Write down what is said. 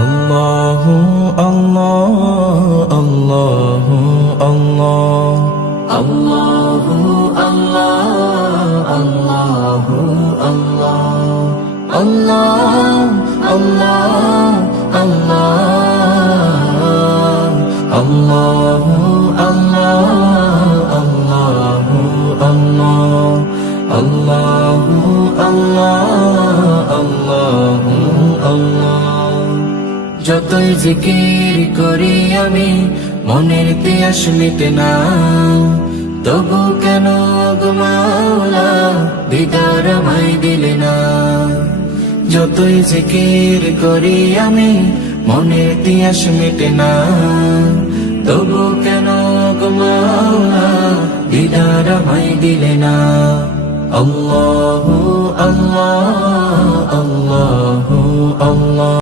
আল্লাহু আল্লাহ আল্লাহু আল্লাহ আল্লাহু আল্লাহ আল্লাহু আল্লাহ আল্লাহ আল্লাহ আল্লাহ আল্লাহু আল্লাহ আল্লাহু আল্লাহ আল্লাহু আল্লাহ আল্লাহু আল্লাহ। যতই জিকির করি আমি মনের তিয়াস মিটে না, তবু কেন গো মাওলা দিদার আমায় দিলে না। যতই জিকির করি আমি মনের তিয়াস মিটে না, তবু কেন গো মাওলা দিদার আমায় দিলে না। আল্লাহু আল্লাহ আল্লাহু আল্লাহ।